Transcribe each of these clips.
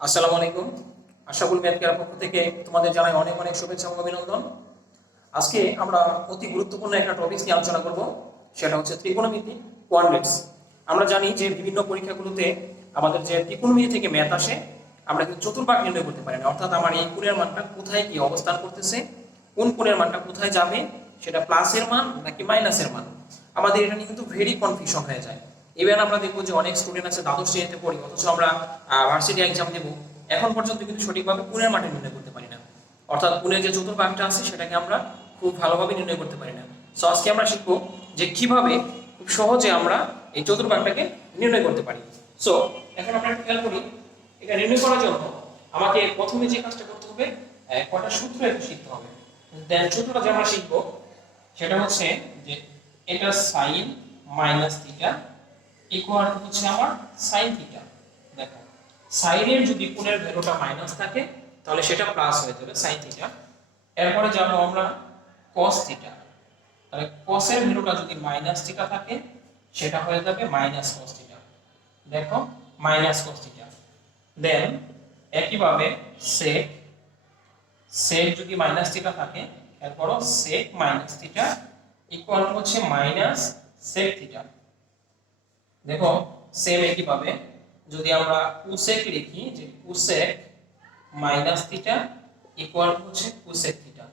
আসসালামু আলাইকুম। Ashraful math care পক্ষ থেকে তোমাদের জানাই অনেক অনেক শুভেচ্ছা এবং অভিনন্দন। আজকে আমরা অতি গুরুত্বপূর্ণ একটা টপিক নিয়ে আলোচনা করব, সেটা হচ্ছে ত্রিকোণমিতি কোঅর্ডিনেটস। আমরা জানি যে বিভিন্ন পরীক্ষাগুলোতে আমাদের যে ত্রিকোণমিতি থেকে ম্যাথ আসে, আমরা কিন্তু চতুর্ভাগ নির্ণয় করতে পারি না। অর্থাৎ আমার এই কোণের মানটা কোথায় কি অবস্থান করতেছে, কোন কোণের মানটা কোথায় যাবে, সেটা প্লাসের মান নাকি মাইনাসের মান, আমাদের এটা নিয়ে কিন্তু ভেরি কনফিউশন হয়ে যায়। ইভেন আমরা দেখবো যে অনেক স্টুডেন্ট আছে দ্বাদশ শ্রেণীতে পড়ি, অথচ আমরা ভার্সিটি এক্সাম দেবো, এখন পর্যন্ত কিন্তু সঠিকভাবে কোণের মানটা নির্ণয় করতে পারি না। অর্থাৎ কোণের যে চতুর্ভাগটা আছে সেটাকে আমরা খুব ভালোভাবে নির্ণয় করতে পারি না। সো আজকে আমরা শিখবো যে কিভাবে খুব সহজে আমরা এই চতুর্ভাগটাকে নির্ণয় করতে পারি। সো এখন আমরা খেয়াল করি, এটা নির্ণয় করার জন্য আমাকে প্রথমে যে কাজটা করতে হবে, কটা সূত্র একটু শিখতে হবে। দেন সূত্রটা যে আমরা শিখবো সেটা হচ্ছে যে এটা sine minus theta equal to হচ্ছে আমার সাইন থিটা। দেখো, সাইনের যদি কোণের ভ্যালুটা মাইনাস থাকে তাহলে সেটা প্লাস হয়ে যাবে সাইন থিটা। এরপরে যাবো আমরা cos থিটা, তাহলে cos এর ভ্যালুটা যদি মাইনাস থিটা থাকে সেটা হয়ে যাবে মাইনাস cos থিটা। দেখো, মাইনাস cos থিটা। দেন একইভাবে sec, sec যদি মাইনাস থিটা থাকে, এরপরও sec minus theta equal to হচ্ছে মাইনাস sec থিটা। দেখো, সেম একইভাবে যদি আমরা কোসেক লিখি, যে cosec minus theta equal to হচ্ছে কোসেক থিটা।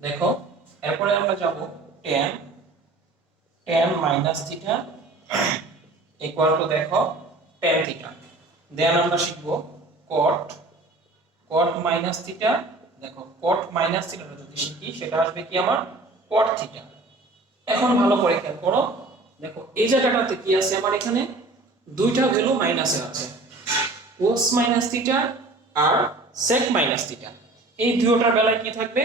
দেখো, এরপরে আমরা যাব tan, tan minus theta equal two দেখো tan থিটা। দেন আমরা শিখব cot, cot মাইনাস থিটা। দেখো, cot মাইনাস থিটাটা যদি শিখি সেটা আসবে কি আমার cot থিটা। এখন ভালো করে খেয়াল করো, দেখো এই জায়গাটাতে কি আছে আমার, এখানে দুইটা ভ্যালু মাইনাসের আছে, cos মাইনাস থিটা আর sec মাইনাস থিটা। এই দুটোটার বেলায় কি থাকবে,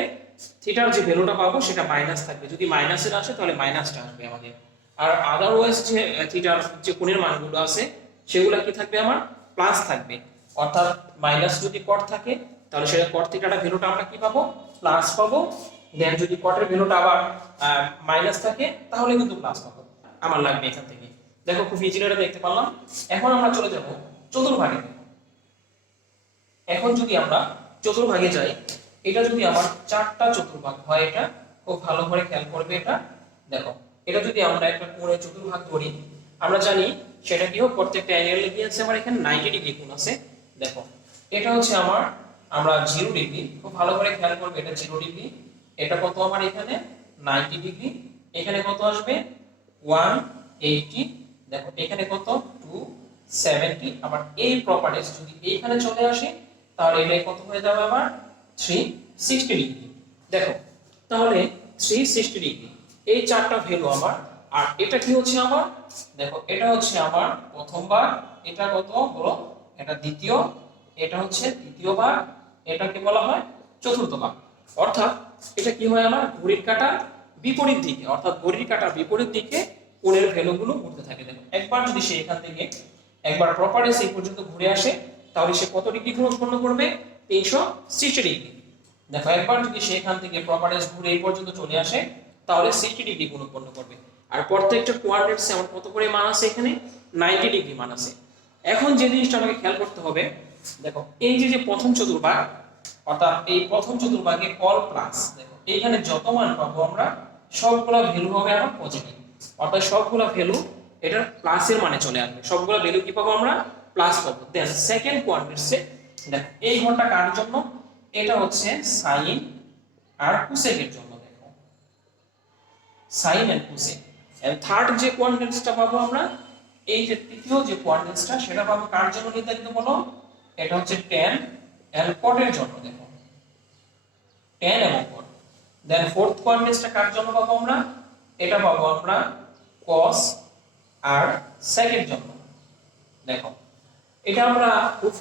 থিটার যে ভ্যালুটা পাবো সেটা মাইনাস থাকবে। যদি মাইনাসের আসে তাহলে মাইনাসটা আসবে আমাদের, আর আদারওয়াইজ যে থিটার যে কোণের মানগুলো আছে সেগুলো কি থাকবে আমার প্লাস থাকবে। অর্থাৎ মাইনাস যদি cot থাকে তাহলে সেটা cot থিটাটা ভ্যালুটা আমরা কি পাবো, প্লাস পাবো। দেন যদি cot এর ভ্যালুটা আবার মাইনাস থাকে তাহলে কিন্তু প্লাস পাবো আমার লাগবে এখান থেকে। দেখো, খুব ইজিলি এটা দেখতে পারলাম। এখন আমরা চলে যাব চতুর্ভাগে। এখন যদি আমরা চতুর্ভাগে যাই, এটা যদি আমার চারটা চতুর্ভাগ হয়, এটা খুব ভালো করে খেয়াল করবে। এটা দেখো, এটা যদি আমরা একটা কোণের চতুর্ভাগ ধরি, আমরা জানি সেটা কি হোক, প্রত্যেকটা অ্যাঙ্গেলে কি আছে আমার এখানে 90 ডিগ্রি কোণ আছে। দেখো, এটা হচ্ছে আমার আমরা 0 ডিগ্রি, খুব ভালো করে খেয়াল করবে, এটা 0 ডিগ্রি। এটা কত আমার এখানে 90 ডিগ্রি, এখানে কত আসবে 180। দেখো, এখানে কত 270। আবার এই প্রপার্টিজ যদি এইখানে চলে আসে তাহলে এটা কত হয়ে যাবে আমার 360 ডিগ্রি। দেখো, তাহলে 360 ডিগ্রি এই চারটা ভ্যালু আমার। আর এটা কি হচ্ছে আমার, দেখো এটা হচ্ছে আমার প্রথম ভাগ, এটা কত বলো, এটা দ্বিতীয়, এটা হচ্ছে তৃতীয় ভাগ, এটাকে বলা হয় চতুর্থ ভাগ। অর্থাৎ এটা কি হয় আমার ঘড়ির কাঁটার বিপরীত দিকে, অর্থাৎ ঘড়ির কাঁটার বিপরীত দিকে কোণের ভ্যালুগুলো ঘুরতে থাকে। দেখো, একবার যদি সে এখান থেকে একবার প্রপারলি এই পর্যন্ত ঘুরে আসে তাহলে সে কত ডিগ্রি কোণ উৎপন্ন করবে, 360 ডিগ্রি। দেখো, একবার যদি সে এখান থেকে প্রপারলি ঘুরে এই পর্যন্ত চলে আসে তাহলে 60 ডিগ্রি কোণ উৎপন্ন করবে। আর প্রত্যেকটা কোঅর্ডিনেটসে আমার কত করে মান আছে, এখানে 90 ডিগ্রি মান আছে। এখন যে জিনিসটা আমাকে খেয়াল করতে হবে, দেখো এই যে যে প্রথম চতুর্ভাগ, অর্থাৎ এই প্রথম চতুর্ভাগে অল প্লাস। দেখো, এইখানে যত মান পাবো আমরা সবগুলা ভ্যালু হবে আমার পজিটিভ, অর্থাৎ সবগুলা ভ্যালু এটার প্লাসের মানে চলে আসবে, সবগুলা ভ্যালু কি পাবো আমরা প্লাস পাবো। দেন সেকেন্ড কোঅর্ডিনেটসে দেখো এই ঘরটা কার জন্য, এটা হচ্ছে সাইন আর কোসেকের জন্য। দেখো, sine and cosec. And third যে কোঅর্ডিনেটসটা পাবো আমরা, এই যে তৃতীয় যে কোঅর্ডিনেটসটা সেটা পাবো কার জন্য নির্ধারিত বলো, এটা হচ্ছে tan এন্ড cot এর জন্য। দেখো, tan এবং cot। দেন ফোর্থ কোঅর্ডিনেটসটা কার জন্য পাবো আমরা, এটা পাবো আমরা cos আর sec এর জন্য। দেখো, এটা আমরা খুব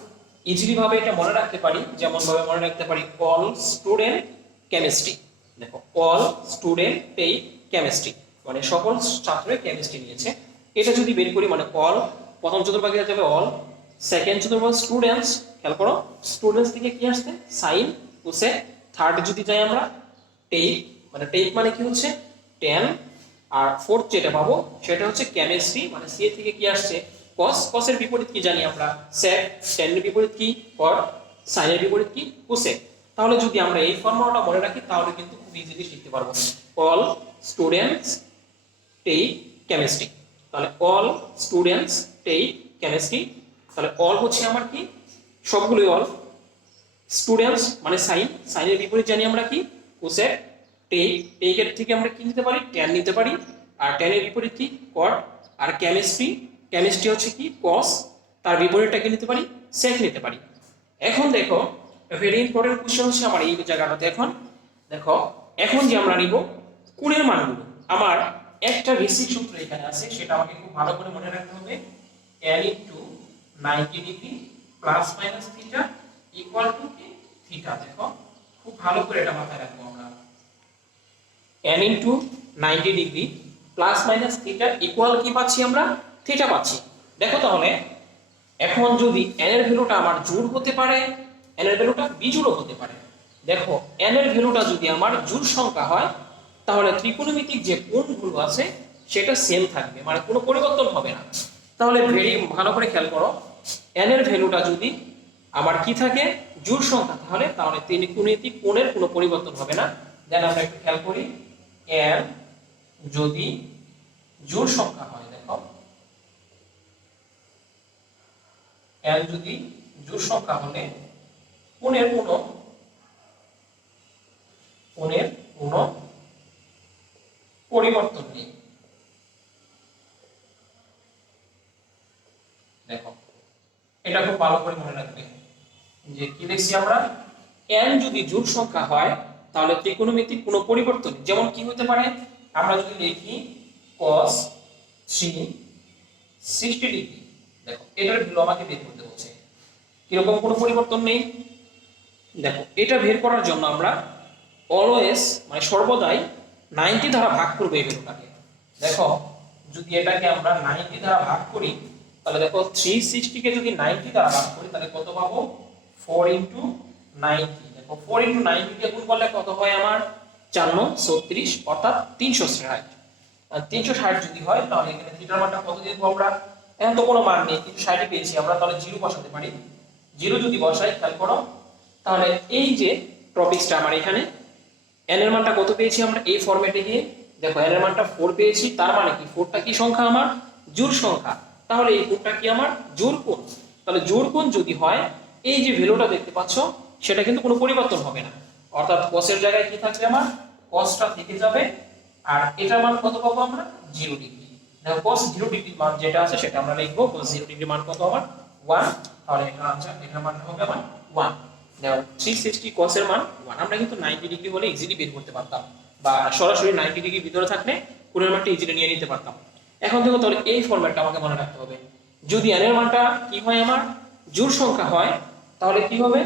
ইজিলি ভাবে এটা মনে রাখতে পারি, যেমন ভাবে মনে রাখতে পারি অল স্টুডেন্ট কেমিস্ট্রি। দেখো, অল স্টুডেন্ট টেক কেমিস্ট্রি, মানে সকল ছাত্র কেমিস্ট্রি নিয়েছে। এটা যদি বের করি মানে অল, প্রথম চতুর্ভাগে যাবে অল, সেকেন্ড চতুর্ভাগ স্টুডেন্টস। খেয়াল করো, স্টুডেন্টস থেকে কি আসছে সাইন কোসেক। থার্ড যদি যাই আমরা টেক, মানে টেক মানে কি হচ্ছে 10। আর ফোর্থ যেটা পাবো সেটা হচ্ছে কেমিস্ট্রি, মানে সি থেকে কি আসছে cos এর বিপরীত কি জানি আমরা sec, tan এর বিপরীত কি cot, sin এর বিপরীত কি cosec। তাহলে যদি আমরা এই ফর্মুলাটা মনে রাখি তাহলে কিন্তু খুব ইজিলি শিখতে পারবো। all students take chemistry, তাহলে all students take chemistry, তাহলে all হচ্ছে আমার কি সবগুলোই all, স্টুডেন্টস মানে সাইন, সাইনের বিপরীত জানি আমরা কি কোসেক, টেক এর থেকে আমরা কি নিতে পারি ট্যান নিতে পারি, আর ট্যান এর বিপরীত কি কট, আর কেমিস্ট্রি হচ্ছে কি কস, তার বিপরীতটা কি নিতে পারি সেক নিতে পারি। এখন দেখো ভেরি ইম্পর্টেন্ট কোশ্চেন হচ্ছে আমার এই জায়গাটাতে। এখন দেখো এখন যে আমরা নিব কোণের মানগুলো, আমার একটা বেসিক সূত্র এখানে আছে, সেটা আমাকে খুব ভালো করে মনে রাখতে হবে। tan * 90 degree plus minus theta equal two কি থিটা। দেখো খুব ভালো করে এটা মাথায় রাখবো আমরা, tan * 90 degree plus minus theta equal কি পাচ্ছি আমরা থিটা পাচ্ছি। দেখো তাহলে এখন যদি n এর ভ্যালুটা আমার জোড় হতে পারে, n এর ভ্যালুটা বিজোড়ও হতে পারে। দেখো n এর ভ্যালুটা যদি আমার জোড় সংখ্যা হয় তাহলে ত্রিকোণমিতিক যে কোণগুলো আছে সেটা সেম থাকবে, মানে কোনো পরিবর্তন হবে না। তাহলে ভেরি ভালো করে খেয়াল করো, n এর ভ্যালুটা যদি আমার কি থাকে জোড় সংখ্যা তাহলে ত্রিকোণমিতিক কোণের কোনো পরিবর্তন হবে না। দেন আমরা একটু খেয়াল করি, n যদি জোড় সংখ্যা হয়, দেখো n যদি জোড় সংখ্যা হলে কোণের কোনো পরিবর্তন নেই। দেখো এটা খুব ভালো করে মনে রাখবে যে কি দেখছি আমরা, n যদি জোড় সংখ্যা হয় তাহলে ত্রিকোণমিতিক কোনো পরিবর্তন, যেমন কি হতে পারে আমরা যদি লিখি cos 360 ডিগ্রি, দেখো এটার ভ্যালু আমাকে বের করতে হচ্ছে, কিরকম কোনো পরিবর্তন নেই। দেখো এটা বের করার জন্য আমরা অলওয়েজ মানে সর্বদাই 90 দ্বারা ভাগ করব এই ভ্যালুটাকে। দেখো যদি এটাকে আমরা 90 দ্বারা ভাগ করি তাহলে দেখো 360 কে যদি 90 দ্বারা ভাগ করি তাহলে কত পাবো 4 * 90। দেখো 4 * 90 কে গুণ করলে কত হয় আমার 4 × 36 অর্থাৎ 360। আর 360 যদি হয় তাহলে এখানে থিটার মানটা কত দিয়ে দেব আমরা, এখন তো কোনো মান নেই 360 পেয়েছি আমরা, তাহলে 0 বসাতে পারি। 0 যদি বসাই খেয়াল করো তাহলে এই যে টপিকসটা আমার এখানে n এর মানটা কত পেয়েছি আমরা এই ফরম্যাটে গিয়ে, দেখো n এর মানটা 4 পেয়েছি, তার মানে কি 4টা কি সংখ্যা আমার জোড় সংখ্যা, তাহলে এই কোণটা কি আমার জোড় কোণ। তাহলে জোড় কোণ যদি হয় এই যে ভ্যালুটা দেখতে পাচ্ছ সেটা কিন্তু কোনো পরিবর্তন হবে না, অর্থাৎ cos এর জায়গায় কি থাকবে আমার cosটা থেকে যাবে, আর এটার মান কত পাবো আমরা 0 ডিগ্রি। দেখো cos 0 ডিগ্রির মান যেটা আছে সেটা আমরা লিখবো, cos 0 ডিগ্রির মান কত আমার 1, তাহলে এটার আনসার এটার মানটা হবে আমার 1। দেখো 360 cos এর মান 1, আমরা কিন্তু 90 ডিগ্রি হলে ইজিলি বের করতে পারতাম, বা সরাসরি 90 ডিগ্রি ভিতরে থাকলে কোণের মানটা ইজিলি নিয়ে নিতে পারতাম। এখন দেখো তাহলে এই ফরম্যাটটা আমাকে মনে রাখতে হবে, যদি n এর মানটা কি হয় আমার জোড় সংখ্যা হয় তাহলে কি হবে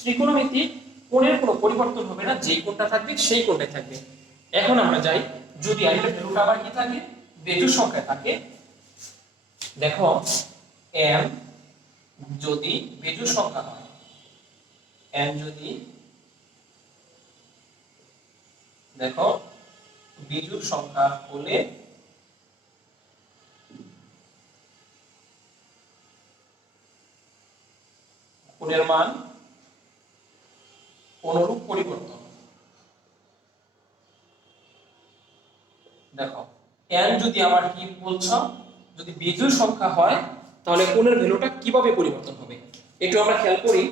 ত্রিকোণমিতিক কোণের কোনো পরিবর্তন হবে না, যেই কোণটা থাকবে সেই কোণটাই থাকবে। এখন আমরা যাই, যদি n এর ভ্যালুটা আবার কি থাকে বেজোড় সংখ্যা থাকে, দেখো n যদি বেজোড় সংখ্যা হয়, n যদি দেখো বিজোড় সংখ্যা হলে কোণের মান অনুরূপ পরিবর্তন। দেখো n যদি আমার কি বলছো যদি বিজোড় সংখ্যা হয় তাহলে কোণের ভ্যালুটা কিভাবে পরিবর্তন হবে একটু আমরা খেয়াল করি।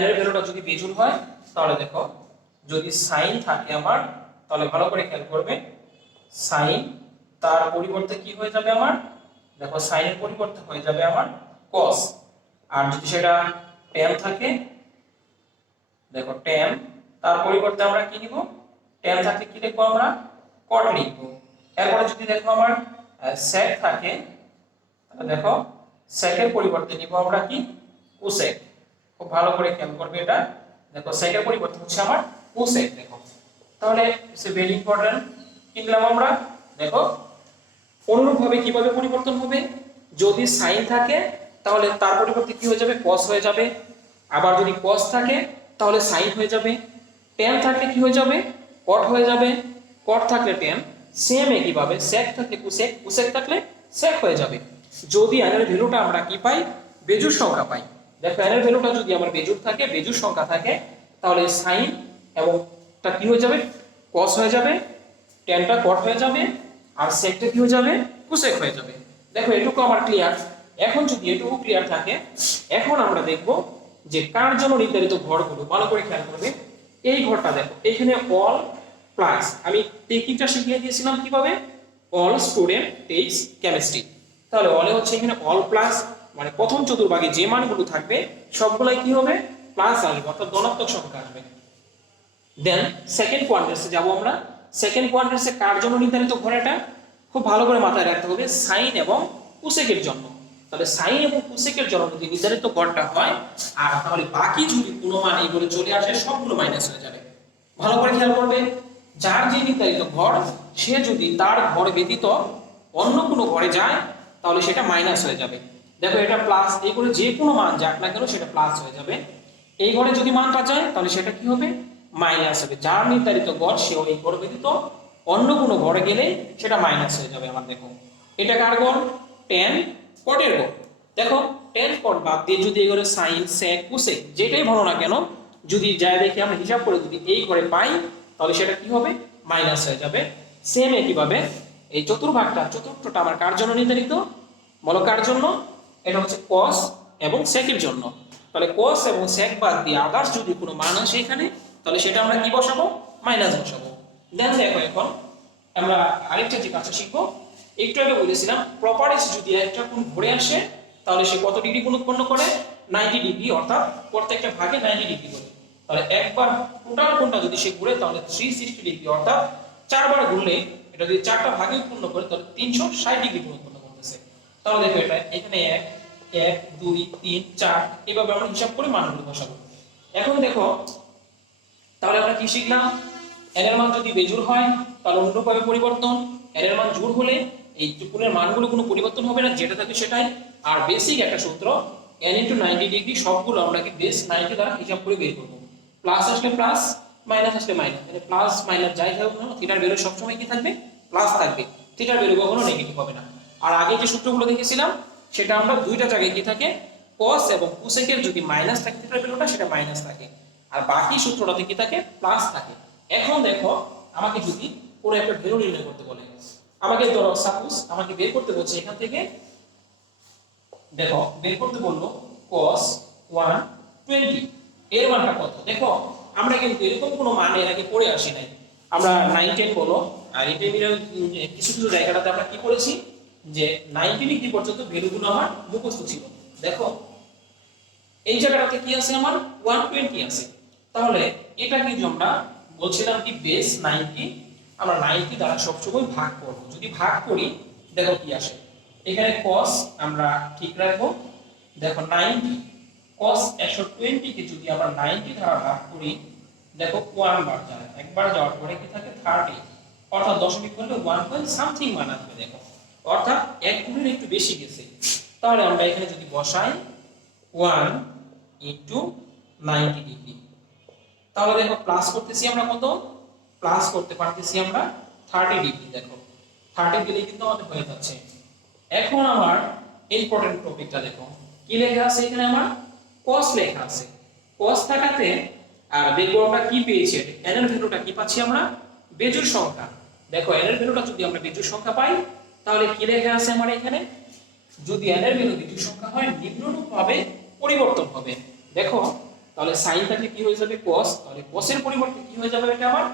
n এর ভ্যালুটা যদি বিজোড় হয় তাহলে দেখো যদি sin থাকে আমার, তাহলে ভালো করে খেয়াল করবে sin তার পরিবর্তে কি হয়ে যাবে আমার, দেখো sin এর পরিবর্তে হয়ে যাবে আমার cos, আর যদি সেটা tan থাকে দেখো tan তার পরিবর্তে আমরা কি নিব, tan থাকলে কি লিখবো আমরা cot লিখবো। এরপরে যদি দেখো আমার sec থাকে তাহলে দেখো sec এর পরিবর্তে নিব আমরা কি cosec। খুব ভালো করে খেয়াল করবে এটা, দেখো sec এর পরিবর্তে হচ্ছে আমার cosec। দেখো তাহলে ইটস ভেরি ইম্পর্টেন্ট কি নিলাম আমরা, দেখো অনুরূপভাবে কিভাবে পরিবর্তন হবে, যদি sin থাকে তাহলে তার পরিবর্তে কি হয়ে যাবে cos হয়ে যাবে, আবার যদি cos থাকে তাহলে sin হয়ে যাবে, tan থাকলে কি হয়ে যাবে cot হয়ে যাবে, cot থাকলে tan, সেম একইভাবে sec থাকলে cosec, cosec থাকলে sec হয়ে যাবে। যদি n এর ভ্যালুটা আমরা কি পাই, বেজোড় সংখ্যা পাই। দেখো n এর ভ্যালুটা যদি আমার বেজোড় থাকে, বেজোড় সংখ্যা থাকে, তাহলে সাইন এবং টা কি হয়ে যাবে, cos হয়ে যাবে, ট্যানটা cot হয়ে যাবে, আর সেকটা কি হয়ে যাবে, কোসেক হয়ে যাবে। দেখো এটুকু আমার ক্লিয়ার। এখন যদি এটুকু ক্লিয়ার থাকে, এখন আমরা দেখব যে কার জন্য নির্ধারিত ঘরগুলো। ভালো করে খেয়াল করবে, এই ঘরটা দেখো, এখানে অল প্লাস, আমি টেকিংটা শিখিয়ে দিয়েছিলাম কিভাবে, অল স্টুডেন্ট টেক্স কেমিস্ট্রি। তাহলে অলে হচ্ছে এখানে অল প্লাস, মানে প্রথম চতুর্ভাগে যে মানগুলো থাকবে সবগুলাই কি হবে, প্লাস আসবে, অর্থাৎ ধনাত্মক সংখ্যা আসবে। দেন সেকেন্ড কোয়াড্রেন্টসে যাব আমরা। সেকেন্ড কোয়াড্রেন্টসে কার জন্য নির্ধারিত ঘর, এটা খুব ভালো করে মাথায় রাখতে হবে, সাইন এবং কোসেকের জন্য। তাহলে সাইন এবং কোসেকের জন্য যদি নির্ধারিত ঘরটা হয়, আর তাহলে বাকি যদি কোনো মান এই ঘরে চলে আসে, সবগুলো মাইনাস হয়ে যাবে। ভালো করে খেয়াল করবে, যার যে নির্ধারিত ঘর, সে যদি তার ঘর ব্যতীত অন্য কোনো ঘরে যায়, তাহলে সেটা মাইনাস হয়ে যাবে। দেখো এটা প্লাস, এই করে যে কোনো মান যাক না কেন সেটা প্লাস হয়ে যাবে। এই ঘরে যদি মানটা যায়, তাহলে সেটা কি হবে, মাইনাস হবে। যার নির্ধারিত ঘর, সে এই ঘর ব্যতীত অন্য কোনো ঘরে গেলে সেটা মাইনাস হয়ে যাবে। আমার দেখো এটা কার ঘর, tan cot এর ঘর। দেখো tan cot বাদ দিয়ে যদি এই ঘরে sin sec cosec যেটাই ভালো না কেন, যদি যায় দেখি আমরা হিসাব করে যদি এই ঘরে পাই, তাহলে সেটা কি হবে, মাইনাস হয়ে যাবে। সেম একইভাবে এই চতুর্থটা আমার কার জন্য নির্ধারিত, বলো কার জন্য, এটা হচ্ছে cos এবং sec এর জন্য। তাহলে cos এবং sec বাদ দিয়ে আদার্স যদি কোনো মান আসে এখানে, তাহলে সেটা আমরা কি বসাবো, মাইনাস বসাবো। দেন দেখো এখন আমরা আরেকটা যে কাজটা শিখবো, একটু আগে বলেছিলাম প্রপার্টিজ যদি একটা কোণ ঘুরে আসে, তাহলে সে কত ডিগ্রি কোণ উৎপন্ন করে, 90 ডিগ্রি, অর্থাৎ প্রত্যেকটা ভাগে 90 ডিগ্রি করে। তাহলে একবার টোটাল কোণটা যদি সে ঘুরে, তাহলে 360 ডিগ্রি, অর্থাৎ চারবার ঘুরলে এটা যদি চারটা ভাগে উৎপন্ন করে, তাহলে 360 ডিগ্রি কোণ উৎপন্ন করতেছে। তাহলে দেখো এটা এখানে 1 1 2 3 4 এভাবে আমরা হিসাব করে মানগুলো বসাবো। এখন দেখো তাহলে আমরা কি শিখলাম, n এর মান যদি বেজোড় হয় তাহলে অনুরূপভাবে পরিবর্তন, n এর মান জোড় হলে এই কোণের মানগুলো কোনো পরিবর্তন হবে না, যেটা থাকে সেটাই। আর বেসিক একটা সূত্র, n * 90 ডিগ্রি সবগুলো আমরা কি বেস 90 দ্বারা হিসাব করে বের করব। প্লাস আসলে প্লাস, মাইনাস আসলে মাইনাস, মানে প্লাস মাইনাস যাই হোক না, থিটার ভ্যালু সবসময় কি থাকবে, প্লাস থাকবে, থিটার ভ্যালু কখনো নেগেটিভ হবে না। আর আগে যে সূত্রগুলো দেখেছিলাম, সেটা আমরা দুইটা জায়গায় কি থাকে, cos এবং cosec এর যদি মাইনাস থাকে থিটার ভ্যালুটা, সেটা মাইনাস থাকে, আর বাকি সূত্রটাতে কি থাকে, প্লাস থাকে। এখন দেখো আমাকে যদি কোনো একটা ভ্যালু নির্ণয় করতে বলে, আমাকে ধরো সাপোজ আমাকে বের করতে বলছে এখান থেকে, দেখো বের করতে বললো cos 120 এর মানটা কত। দেখো আমরা কিন্তু এরকম কোনো মান এর আগে পড়ে আসি নাই, আমরা 9 10 বলো, আর এই টেবিলের কিছু কিছু জায়গাটাতে আমরা কি করেছি, যে 90 ডিগ্রি পর্যন্ত ভ্যালুগুলো আমার মুখস্থ ছিল। দেখো এই জায়গাটাতে কি আছে, আমার 120 আছে। তাহলে এটা কিন্তু আমরা বলছিলাম কি বেস 90, আমরা 90 দ্বারা সবসময় ভাগ করব। যদি ভাগ করি দেখো কি আসে, এখানে cos আমরা ঠিক রাখবো। দেখো 90 cos 120 কে যদি আমরা 90 দ্বারা ভাগ করি, দেখো 1 বার যায়, একবার যাওয়ার পরে কি থাকে 30, অর্থাৎ দশমিক করলে 1 পয়েন্ট সামথিং মান আসবে। দেখো অর্থাৎ এক গুণের একটু বেশি গেছে। তাহলে আমরা এখানে যদি বসাই 1 * 90 ডিগ্রি, তাহলে দেখো প্লাস করতেছি আমরা কত, প্লাস করতে পারতেছি আমরা 30 ডিগ্রি। দেখো 30 দিলে কিন্তু আমাদের হয়ে যাচ্ছে। এখন আমার ইম্পর্টেন্ট টপিকটা দেখো, কি লেখা আছে এখানে, আমার cos লেখা আছে। cos থাকাতে আর দেখো আমরা কি পেয়েছি, n এর ভ্যালুটা কি পাচ্ছি আমরা, বেজোড় সংখ্যা। দেখো n এর ভ্যালুটা যদি আমরা বেজোড় সংখ্যা পাই, তাহলে কি লেখা আছে আমার এখানে, যদি n এর ভ্যালু বেজোড় সংখ্যা হয় নিম্নরূপভাবে পরিবর্তন হবে। দেখো তাহলে sin থাকলে কি হয়ে যাবে, cos, তাহলে cos এর পরিবর্তে কি হয়ে যাবে, এটা আমার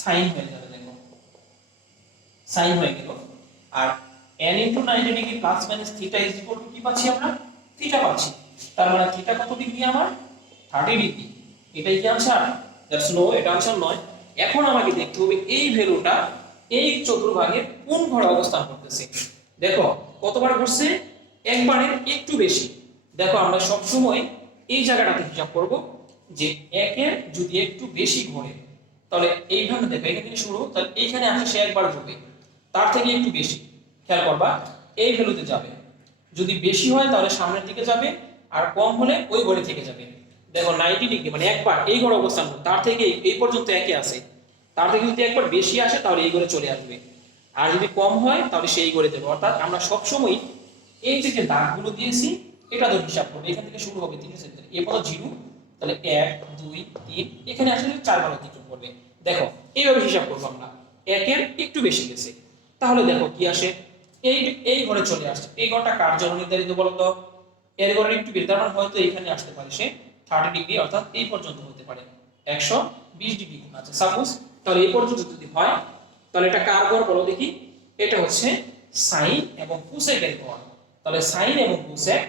sin হয়ে যাবে। দেখো sin হয়ে গেল। আর n * 90 degree plus minus theta is equal to কি পাচ্ছি আমরা, থিটা পাচ্ছি। তার মানে থিটা কত ডিগ্রি, আমার 30 ডিগ্রি। এটাই কি आंसर, দ্যাটস নো, এটা आंसर নয়। এখন আমাকে দেখতে হবে এই ভ্যালুটা এই চতুর্ভাগের কোন ঘরে অবস্থান করতেছে। দেখো কতবার ঘুরছে, একবারের একটু বেশি। দেখো আমরা সব সময় এই জায়গাটাতে হিসাব করব যে একের যদি একটু বেশি ঘোরে, তাহলে এইখানে দেখো এখান থেকে শুরু, তাহলে এইখানে আসে সে একবার ঘুরবে, তার থেকে একটু বেশি খেয়াল করবা এই ভ্যালুতে যাবে। যদি বেশি হয় তাহলে সামনের দিকে যাবে, আর কম হলে ওই ঘরে থেকে যাবে। দেখো 90 ডিগ্রি মানে একবার এই ঘরে অবস্থান করবে, তার থেকে এই পর্যন্ত একে আসে, তার থেকে যদি একবার বেশি আসে তাহলে এই ঘরে চলে আসবে, আর যদি কম হয় তাহলে সেই ঘরে যাবে। অর্থাৎ আমরা সব সময় এই যে দাগগুলো দিয়েছি এটা তো হিসাব করবে, এখান থেকে শুরু হবে 3 সেন্টার এ পর্যন্ত 0, তাহলে 1 2 3 এখানে আসলে 4 বার অতিক্রম করবে। দেখো এইভাবে হিসাব করব আমরা, 1 এর একটু বেশি গেছে, তাহলে দেখো কি আসে, এই এই ঘরে চলে আসছে। এই ঘরটা কার জন্য নির্ধারিত বলো তো? এর ঘরে একটু বেশি, তার মানে হয়তো এখানে আসতে পারে সে 30 ডিগ্রি, অর্থাৎ এই পর্যন্ত হতে পারে 120 ডিগ্রি কোণ আছে সাপোজ। তাহলে এই পর্যন্ত যদি হয় তাহলে এটা কার ঘর বলো দেখি? এটা হচ্ছে সাইন এবং কোসেকের ঘর। তাহলে সাইন এবং কোসেক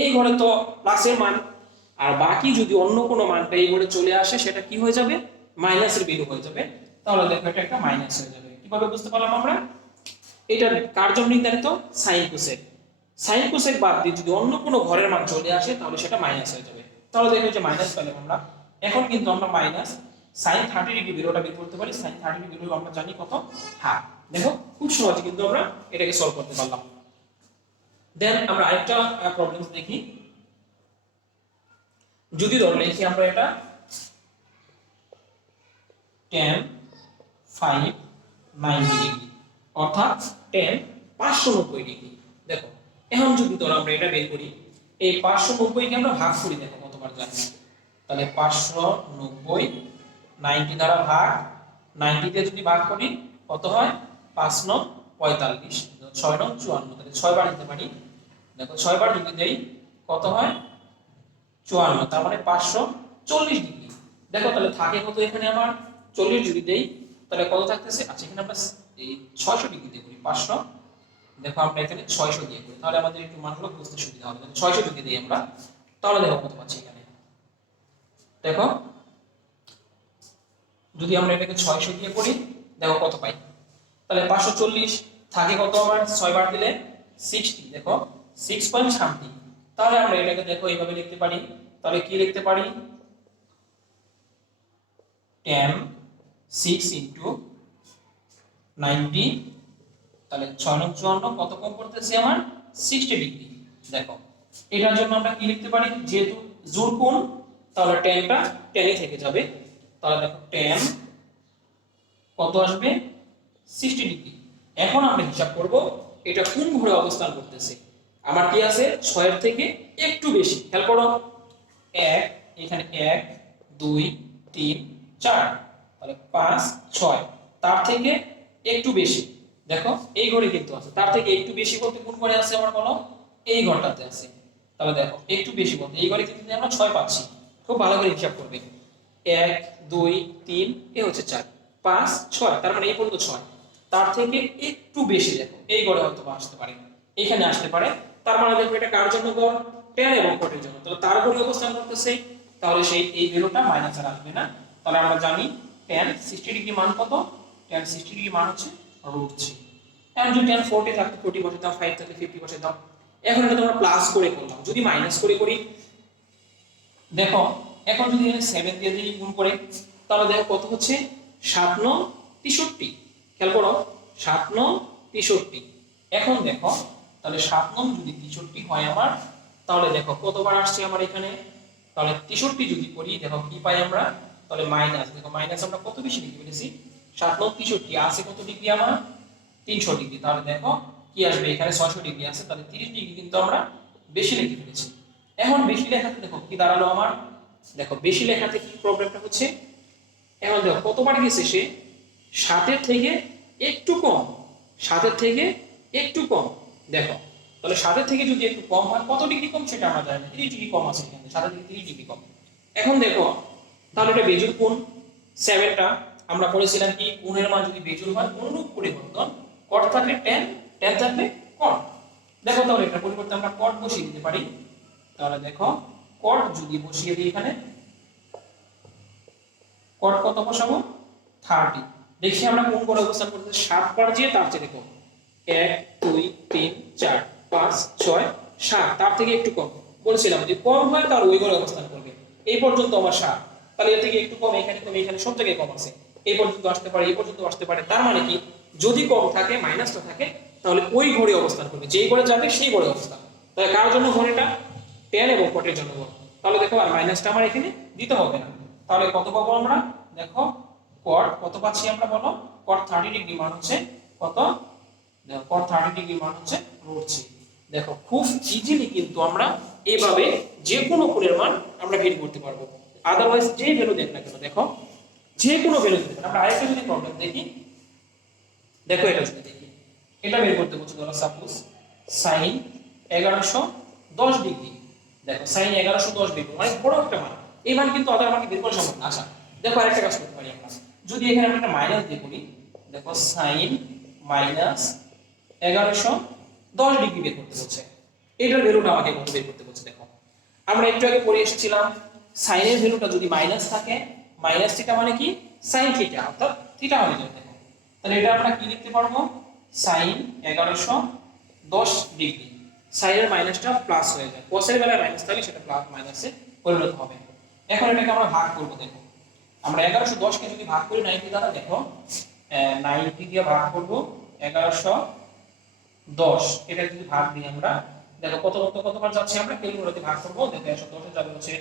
এই ঘরে তো প্লাসের মান, আর বাকি যদি অন্য কোনো মানটা এই ঘরে চলে আসে সেটা কি হয়ে যাবে? মাইনাসের ভ্যালু হয়ে যাবে। তাহলে দেখো এটা একটা মাইনাস হয়ে যাবে। কিভাবে বুঝতে পারলাম আমরা? এটা কার জন্য নির্ধারিত? Sign cosec. সাইন কোসেক বাদ দিয়ে যদি অন্য কোনো ঘরের মান চলে আসে তাহলে সেটা মাইনাস হয়ে যাবে। তাহলে দেখো যে মাইনাস পেলাম আমরা। এখন কিন্তু আমরা মাইনাস সাইন 30 ডিগ্রি ভ্যালুটা বের করতে পারি। সাইন 30 ডিগ্রি ভ্যালু আমরা জানি কত? হাফ। দেখো খুব সহজে কিন্তু আমরা এটাকে সলভ করতে পারলাম। দেন আমরা আরেকটা প্রবলেম দেখি। যদি ধরো লিখি আমরা এটা tan 5 90 ডিগ্রি, অর্থাৎ tan 590 ডিগ্রি। দেখো এখন যদি ধরো আমরা এটা বের করি, এই 590 কে আমরা ভাগ করি, দেখো কতবার যায়। তাহলে 590 90 দ্বারা ভাগ, 90 দিয়ে যদি ভাগ করি কত হয়? 5 9 45, 6 9 54, তাহলে 6 বার দিতে পারি। দেখো 6 বার যদি দেই কত হয়? 54, তার মানে 540 ডিগ্রি। দেখো তাহলে থাকে কত এখানে আমার? 40 যদি দেই তাহলে কত থাকতেছে? আচ্ছা এখানে আমরা এই 600 ডিগ্রি দিয়ে করি 500, দেখো আমরা এখানে 600 দিয়ে করি, তাহলে আমাদের একটু মানগুলো বুঝতে সুবিধা হবে। তাহলে 600 ডিগ্রি দেই আমরা, তাহলে দেখো কত পাচ্ছি এখানে। দেখো যদি আমরা এটাকে 600 দিয়ে করি দেখো কত পাই। তাহলে 540 থাকে কত আমার? 6 বার দিলে 60, দেখো 6.something। তাহলে আমরা এটাকে দেখো এইভাবে লিখতে পারি। তাহলে কি লিখতে পারি? tan 6 into 90, তাহলে 6 9 54, কত কম করতেছি আমার? 60 ডিগ্রি। দেখো এটার জন্য আমরা কি লিখতে পারি? যেহেতু জোড় কোণ তাহলে tanটা tanই থেকে যাবে। তাহলে দেখো tan কত আসবে? 60 ডিগ্রি। এখন আমরা হিসাব করব এটা কোন ঘরে অবস্থান করতেছে। আমার কি আছে? 6 এর থেকে একটু বেশি। খেয়াল করো, 1 এখানে 1 2 3 4, তাহলে 5 6, তার থেকে একটু বেশি। দেখো এই ঘরে কিন্তু আছে, তার থেকে একটু বেশি বলতে কোন ঘরে আছে আমার বলো? এই ঘরটাতে আছে। তাহলে দেখো একটু বেশি বলতে এই ঘরে কিন্তু আমরা 6 পাচ্ছি। খুব ভালো করে হিসাব করবে। 1 2 3 এ হচ্ছে 4 5 6, তার মানে এই পর্যন্ত 6, তার থেকে একটু বেশি দেখো এই ঘরে হয়তো আসতে পারে, এখানে আসতে পারে। তার মানে দেখো এটা কার জন্য ঘর? tan এবং cot এর জন্য। তাহলে তার ঘরে অবস্থান করতেছে, তাহলে সেই এই ভ্যালুটা মাইনাস আর আসবে না। তাহলে আমরা জানি tan 60 ডিগ্রি মান কত? tan 60 ডিগ্রি মান হচ্ছে √3। এখন যদি tan 40 থাকতো 40 বসে দাও, 5 থাকলে 50 বসে দাও। এখন এটা তোমরা প্লাস করে করলাম, যদি মাইনাস করে করি দেখো এখন যদি এখানে 7 দিয়ে দিই গুণ করে, তাহলে দেখো কত হচ্ছে? 7 9 63। খেয়াল করো 7 9 63। এখন দেখো তাহলে 7 9 যদি 63 হয় আমার, তাহলে দেখো কতবার আসছে আমার এখানে? তাহলে 63 যদি করি দেখো কি পাই আমরা? তাহলে মাইনাস, দেখো মাইনাস আমরা কত বেশি লিখে ফেলেছি? 7 9 63 আছে কত ডিগ্রি আমার? 300 ডিগ্রি। তাহলে দেখো কি আসবে? এখানে 600 ডিগ্রি আছে, তাহলে 30 ডিগ্রি কিন্তু আমরা বেশি লিখে ফেলেছি। এখন বেশি লেখাতে দেখো কি দাঁড়ালো আমার? দেখো বেশি লেখাতে কি প্রবলেমটা হচ্ছে? এখন দেখো কতবার গেছে সে? 7 এর থেকে একটু কম, 7 এর থেকে একটু কম। দেখো তাহলে 7 এর থেকে যদি একটু কম হয়, কত ডিগ্রি কম সেটা আমরা জানি না, 30 ডিগ্রি কম আছে এখানে, 7 এর থেকে 30 ডিগ্রি কম। এখন দেখো তাহলে এটা বেজোড় কোণ। 7টা আমরা পড়েছিলাম কি কোণের মান যদি বেজোড় হয় অনুরূপ পরিবর্তন, cot থাকলে tan, tan থাকলে cot। দেখো তাহলে এটা পরিবর্তে আমরা cot বসিয়ে দিতে পারি। তাহলে দেখো cot যদি বসিয়ে দিই এখানে, cot কত বসাবো? 30। দেখি আমরা কোন ঘরে অবস্থান করতেছি? 7 বার যে তার চেয়ে দেখো 1 2 3 4 5 6 7, তার থেকে একটু কম। বলেছিলাম যদি কম হয় তাহলে ওই ঘরে অবস্থান করবে। এই পর্যন্ত আমার 7, তাহলে এর থেকে একটু কম, এখানে কম, এখানে সব জায়গায় কম আছে, এই পর্যন্ত আসতে পারে, এই পর্যন্ত আসতে পারে। তার মানে কি যদি কম থাকে মাইনাসটা থাকে তাহলে ওই ঘরে অবস্থান করবে, যেই ঘরে যাবে সেই ঘরে অবস্থান। তাহলে কার জন্য ঘর এটা? tan এবং cot এর জন্য ঘর। তাহলে দেখো আর মাইনাসটা আমার এখানে দিতে হবে না। তাহলে কত পাবো আমরা? দেখো cot কত পাচ্ছি আমরা বলো? cot 30 ডিগ্রি মান হচ্ছে কত? দেখো cot 30 ডিগ্রি মান হচ্ছে √3। দেখো খুব ইজিলি কিন্তু আমরা এভাবে যে কোনো কোণের মান আমরা বের করতে পারবো। আদারওয়াইজ যে ভ্যালু দেখ না কেন, দেখো যে কোনো ভ্যালু দিতে পারো। আমরা আরেকটা যদি প্রবলেম দেখি, দেখো এটা যদি দেখি, এটা বের করতে বলছে, ধরো সাপোজ sin 1110 ডিগ্রি। দেখো sin 1110 ডিগ্রি মানে বড় একটা মান, এই মান কিন্তু আদার আমাকে বের করা সম্ভব না। আচ্ছা দেখো আরেকটা কাজ করতে পারি আমরা, যদি এখানে আমরা একটা মাইনাস দিয়ে করি, দেখো sin -1110 ডিগ্রি বের করতে বলছে, এটার ভ্যালুটা আমাকে কত বের করতে বলছে। দেখো আমরা একটু আগে পড়ে এসেছিলাম sin এর ভ্যালুটা যদি মাইনাস থাকে, মাইনাস থিটা মানে কি sin থিটা, অর্থাৎ থিটা হয়ে যাবে। দেখো তাহলে এটা আমরা কি লিখতে পারবো, sin 1110 ডিগ্রি, sin এর মাইনাসটা প্লাস হয়ে যায়, cos এর বেলায় মাইনাস থাকলে সেটা প্লাস মাইনাসে পরিণত হবে। এখন এটাকে আমরা ভাগ করব। দেখো আমরা 1110 কে যদি ভাগ করি 90 দ্বারা, দেখো 90 দিয়ে ভাগ করব 1110, এটা যদি ভাগ দিই আমরা, দেখো কতবার যাচ্ছে, আমরা ক্যালকুলেটরে ভাগ করব। দেখো 110 এ যাবে হচ্ছে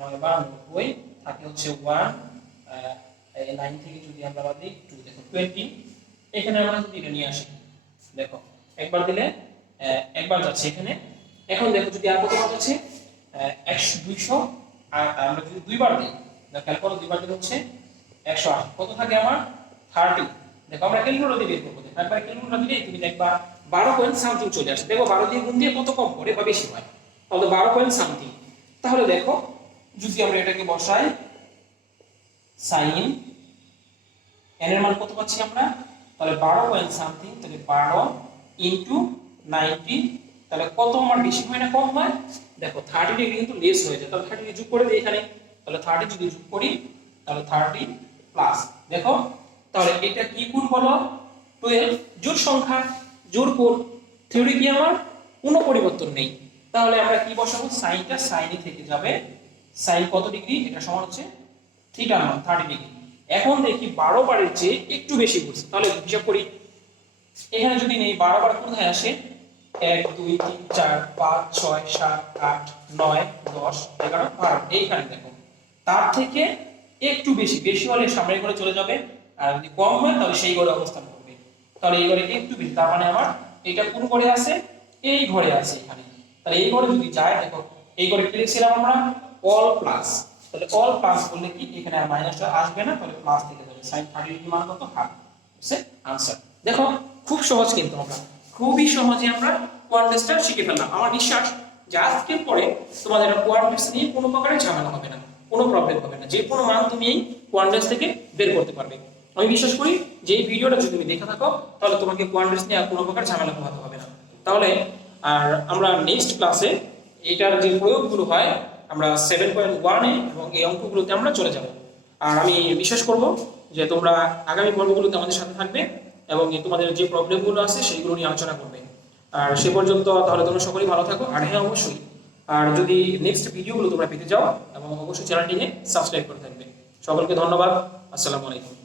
9 বা 90, থাকে হচ্ছে 1, 9 থেকে যদি আমরা বাদ দিই 2, দেখো 20। এখানে আমরা যদি এটা নিয়ে আসি, দেখো একবার দিলে একবার যাচ্ছে এখানে। এখন দেখো যদি আর কতবার যাচ্ছে 100 200, আর আমরা যদি দুইবার দিই, দেখো খেয়াল করো দুইবার দিলে হচ্ছে 108, কত থাকে আমার 30। দেখো আমরা ক্যালকুলেটরে বের করব, দেখো একবার ক্যালকুলেটরে দিলে তুমি দেখবা 12 পয়েন্ট সামথিং চলে আসে। দেখো 12 দিয়ে গুণ দিয়ে কত কম পড়ে বা বেশি হয়, তাহলে 12 পয়েন্ট সামথিং। তাহলে দেখো যদি আমরা এটাকে বসাই, sin n এর মান কত পাচ্ছি আমরা, তাহলে 12 পয়েন্ট সামথিং, তাহলে 12 ইনটু 90, তাহলে কত আমার বেশি হয় না কম হয়, দেখো 30 ডিগ্রি কিন্তু লেস হয়ে যায়। তাহলে 30 যোগ করে দিই এখানে, তাহলে 30 যদি যোগ করি তাহলে 30 প্লাস, দেখো তাহলে এটা কি কোণ বলো, 12 জোড় সংখ্যা, জোড় কোণ। থিওরি কি আমার কোনো পরিবর্তন নেই, তাহলে আমরা কি বসাবো, সাইনটা সাইনই থেকে যাবে, সাইন কত ডিগ্রি, এটা সমান হচ্ছে থিটা মান 30 ডিগ্রি। এখন দেখি 12 বারের চেয়ে একটু বেশি ঘুরছে, তাহলে হিসাব করি, এখানে যদি নেই 12 বার কোথায় আসে, 1 2 3 4 5 6 7 8 9 10 11 12, এইখানে দেখো তার থেকে একটু বেশি, বেশি হলে সামনের ঘরে চলে যাবে, আর যদি কম হয় তাহলে সেই ঘরে অবস্থান করবে। তাহলে এই ঘরে একটু বেশি, তার মানে আমার এটা কোন ঘরে আছে, এই ঘরে আছে এখানে। তাহলে এই ঘরে যদি যায়, দেখো এই ঘরে কি লিখছিলাম আমরা, অল প্লাস, তাহলে অল প্লাস বললে কি এখানে আর মাইনাসটা আসবে না, তাহলে প্লাস থেকে যাবে, sin 30 ডিগ্রি মান কত, হাফ, বুঝছে आंसर। দেখো খুব সহজ, কিন্তু আমরা খুবই সহজে আমরা কোয়াড্রেটসটা শিখে ফেললাম। আমার বিশ্বাস যে আজকের পরে তোমাদের কোয়াড্রেটস নিয়ে কোনো প্রকারের ঝামেলা হবে না, কোনো প্রবলেম হবে না, যে কোনো মান তুমি এই কোয়াড্রেটস থেকে বের করতে পারবে। আমি বিশ্বাস করি যে এই ভিডিওটা যদি তুমি দেখে থাকো, তাহলে তোমাকে কোয়াড্রেটস নিয়ে আর কোনো প্রকার ঝামেলা পোহাতে হবে না। তাহলে আর আমরা নেক্সট ক্লাসে এটার যে প্রয়োগগুলো হয় আমরা 7.1 এ এবং এই অঙ্কগুলোতে আমরা চলে যাব। আর আমি বিশ্বাস করব যে তোমরা আগামী পর্বগুলোতে আমাদের সাথে থাকবে এবং তোমাদের যে প্রবলেমগুলো আছে সেইগুলো নিয়ে আলোচনা করবে। আর সে পর্যন্ত তাহলে তোমরা সকলেই ভালো থাকো। আর হ্যাঁ অবশ্যই, আর যদি নেক্সট ভিডিওগুলো তোমরা পেতে যাও এবং অবশ্যই চ্যানেলটিকে সাবস্ক্রাইব করে থাকবে। সকলকে ধন্যবাদ, আসসালামু আলাইকুম।